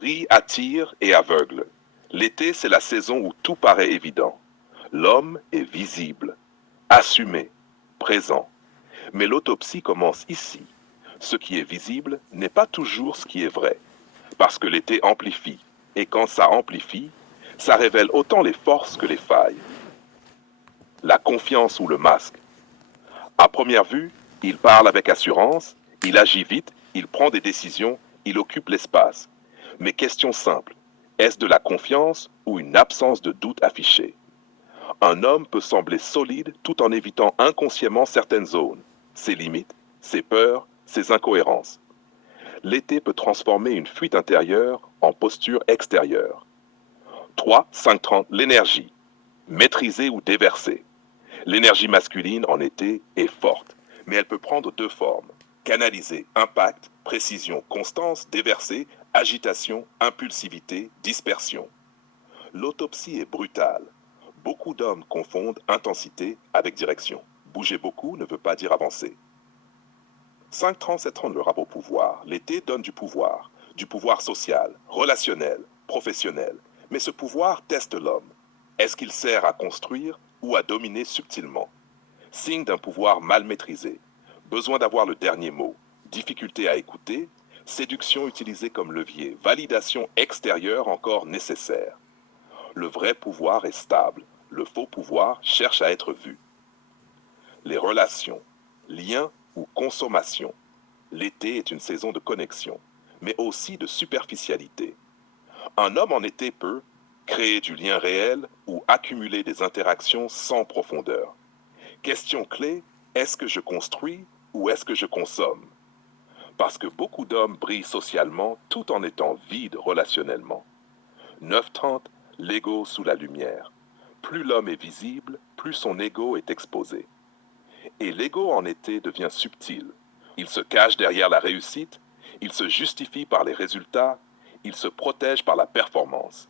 Gris attire et aveugle. L'été, c'est la saison où tout paraît évident. L'homme est visible, assumé, présent. Mais l'autopsie commence ici. Ce qui est visible n'est pas toujours ce qui est vrai, parce que l'été amplifie. Et quand ça amplifie, ça révèle autant les forces que les failles. La confiance ou le masque. À première vue, il parle avec assurance, il agit vite, il prend des décisions, il occupe l'espace. Mais question simple, est-ce de la confiance ou une absence de doute affichée? Un homme peut sembler solide tout en évitant inconsciemment certaines zones, ses limites, ses peurs, ses incohérences. L'été peut transformer une fuite intérieure en posture extérieure. 3, 5, 30, l'énergie, maîtrisée ou déversée. L'énergie masculine en été est forte, mais elle peut prendre deux formes. Canalisée, impact, précision, constance, déversée, agitation, impulsivité, dispersion. L'autopsie est brutale. Beaucoup d'hommes confondent intensité avec direction. Bouger beaucoup ne veut pas dire avancer. 5-30-7-30, le rapport au pouvoir. L'été donne du pouvoir social, relationnel, professionnel. Mais ce pouvoir teste l'homme. Est-ce qu'il sert à construire ou à dominer subtilement? Signe d'un pouvoir mal maîtrisé. Besoin d'avoir le dernier mot. Difficulté à écouter. Séduction utilisée comme levier. Validation extérieure encore nécessaire. Le vrai pouvoir est stable. Le faux pouvoir cherche à être vu. Les relations. Lien ou consommation. L'été est une saison de connexion, mais aussi de superficialité. Un homme en été peut créer du lien réel ou accumuler des interactions sans profondeur. Question clé, est-ce que je construis ou est-ce que je consomme? Parce que beaucoup d'hommes brillent socialement tout en étant vides relationnellement. 9-30, l'ego sous la lumière. Plus l'homme est visible, plus son ego est exposé. Et l'ego en été devient subtil. Il se cache derrière la réussite, il se justifie par les résultats, il se protège par la performance.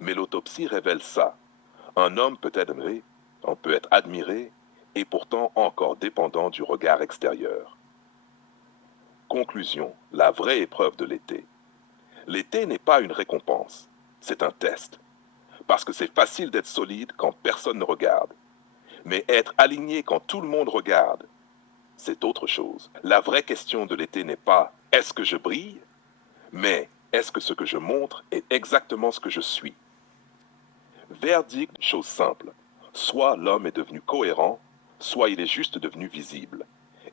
Mais l'autopsie révèle ça. Un homme peut aimer, on peut être admiré, et pourtant encore dépendant du regard extérieur. Conclusion, la vraie épreuve de l'été. L'été n'est pas une récompense, c'est un test. Parce que c'est facile d'être solide quand personne ne regarde. Mais être aligné quand tout le monde regarde, c'est autre chose. La vraie question de l'été n'est pas est-ce que je brille, mais est-ce que ce que je montre est exactement ce que je suis? Verdict, chose simple. Soit l'homme est devenu cohérent, soit il est juste devenu visible.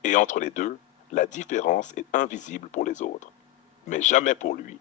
Et entre les deux, la différence est invisible pour les autres, mais jamais pour lui.